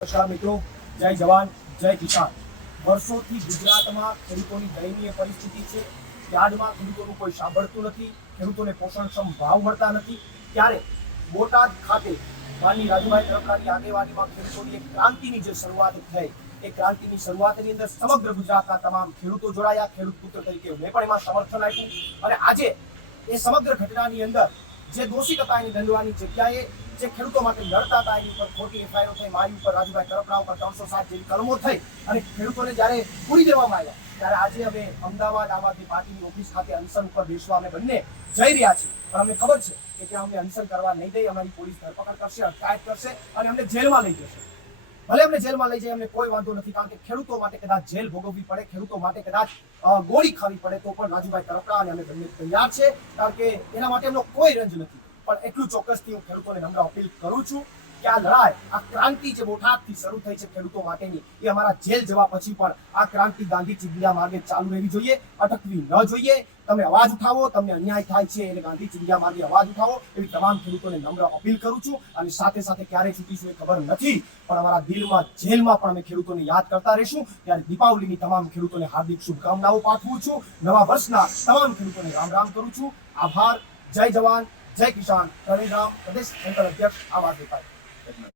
નમસ્કાર મિત્રો જય જવાન જય કિસાન વર્ષોથી ગુજરાતમાં ખેડૂતોની દયનીય પરિસ્થિતિ છે યાદમાં ખેડૂતોનું કોઈ સાંભળતું નથી ખેડૂતોને પોષણક્ષમ ભાવ મળતા નથી ત્યારે બોટાદ ખાતે માનની રાજુભાઈ તરફડાની આગેવાનીમાં ખેડૂતોની એક ક્રાંતિની જે શરૂઆત થઈ એ ક્રાંતિની શરૂઆતની અંદર સમગ્ર ગુજરાતના તમામ ખેડૂતો જોડાયા ખેડૂત પુત્ર તરીકે મેં પણ એમાં સમર્થન આપ્યું અને આજે એ સમગ્ર ઘટનાની અંદર જે દોષિત હતા એની દંડવાની જગ્યાએ જે ખેડૂતો માટે લડતા હતા એની ઉપર ખોટી એફઆઈઆર થઈ મારી ઉપર રાજુભાઈ તરફડા ઉપર ત્રણસો સાત જેવી કલમો થઈ અને ખેડૂતોને જ્યારે પૂરી દેવામાં આવ્યા ત્યારે આજે અમે અમદાવાદ આમ આદમી પાર્ટીની ઓફિસ ખાતે અનશન ઉપર બેસવા અમે બંને જઈ રહ્યા છીએ પણ અમને ખબર છે કે ત્યાં અમને અનશન કરવા નહીં દઈ અમારી પોલીસ ધરપકડ કરશે અટકાયત કરશે અને અમને જેલમાં લઈ જશે ભલે અમને જેલમાં લઈ જાય અમને કોઈ વાંધો નથી કારણ કે ખેડૂતો માટે કદાચ જેલ ભોગવવી પડે ખેડૂતો માટે કદાચ ગોળી ખાવી પડે તો પણ રાજુભાઈ તરફડા અને અમે બંને તૈયાર છે કારણ કે એના માટે એમનો કોઈ રંજ નથી પણ એટલું ચોક્કસથી હું ખેડૂતોને નમ્ર અપીલ કરું છું કે આ લડાઈ આ ક્રાંતિ જે બોટાદથી શરૂ થઈ છે ખેડૂતો માટેની એ અમારા જેલ જવા પછી પણ આ ક્રાંતિ ગાંધી ચિંધિયા માર્ગે ચાલુ રહેવી જોઈએ અટકવી ન જોઈએ તમે અવાજ ઉઠાવો તમને અન્યાય થાય છે એને ગાંધી ચિંધિયા માર્ગે અવાજ ઉઠાવો એવી તમામ ખેડૂતોને નમ્ર અપીલ કરું છું અને સાથે સાથે ક્યારે છૂટીશું એ ખબર નથી પણ અમારા દિલમાં જેલમાં પણ અમે ખેડૂતોને યાદ કરતા રહીશું ત્યારે દીપાવલીની તમામ ખેડૂતોને હાર્દિક શુભકામનાઓ પાઠવું છું નવા વર્ષના તમામ ખેડૂતોને રામ રામ કરું છું આભાર જય જવાન જય કિસાન રવિરામ પ્રદેશ સંકલ અધ્યક્ષ આમ આદમી પાર્ટી